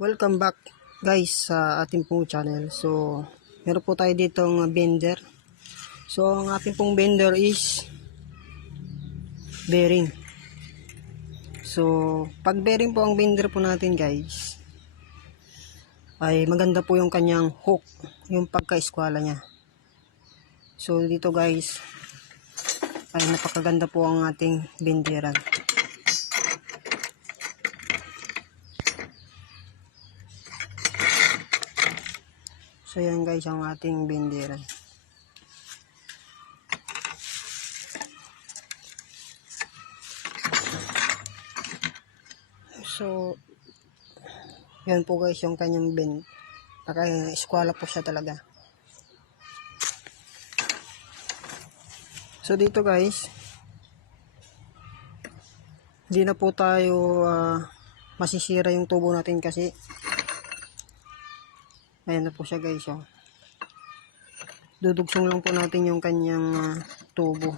Welcome back guys sa ating pong channel. So meron po tayo ditong bender. So ang ating pong bender is bearing. So pag bearing po ang bender po natin guys, ay maganda po yung kanyang hook, yung pagka-eskwala niya. So dito guys ay napakaganda po ang ating benderan. So yan guys ang ating benderan. So yan po guys yung kanyang bend. Naka-eskwala po siya talaga. So dito guys, hindi na po tayo masisira yung tubo natin kasi ayan na po siya guys. Oh. Dudugsong lang po natin yung kanyang tubo.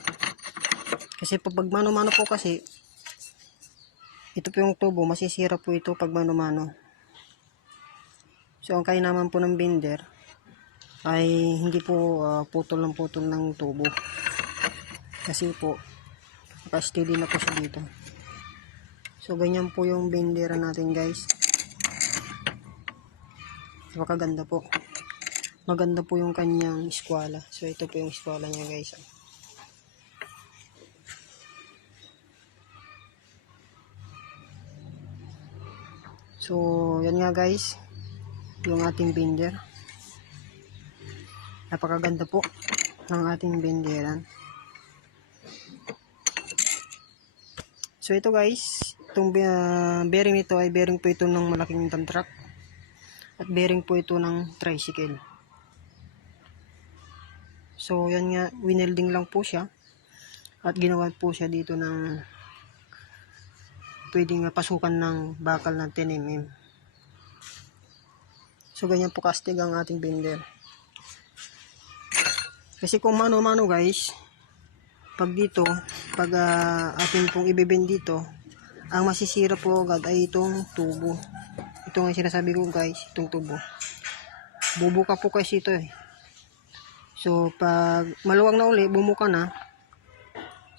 Kasi pag mano-mano po kasi, ito po yung tubo, masisira po ito pag mano-mano. So ang kaya naman po ng bender ay hindi po putol ng tubo. Kasi po, naka-steady na po siya dito. So ganyan po yung bendera natin guys. Napakaganda po. Maganda po yung kanyang eskwala. So ito po yung eskwala niya guys. So yan nga guys, yung ating bender. Napakaganda po ng ating benderan. So ito guys, itong bearing nito ay bearing po ito ng malaking dump truck. At bearing po ito ng tricycle. So yan nga, winelding lang po siya. At ginawa po siya dito ng pwedeng pasukan ng bakal ng 10mm. So ganyan po kastig ang ating bender. Kasi kung mano-mano guys, pag dito, pag atin pong ibibend dito, ang masisira po agad ay itong tubo. Ito nga sinasabi ko guys, itong tubo. Bubuka po kasi ito eh. So pag maluwag na uli, bumuka na,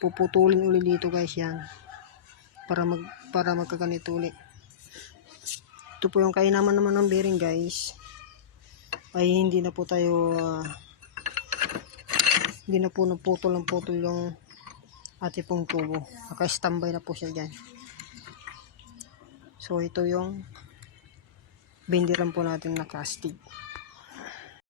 puputulin uli dito guys yan. Para magkaganito uli. Ito po yung kainaman naman ng bearing guys. Ay hindi na po tayo hindi na po naputol yung ating pong tubo. Naka-standby na po siya dyan. So ito yung benderan po natin na casting.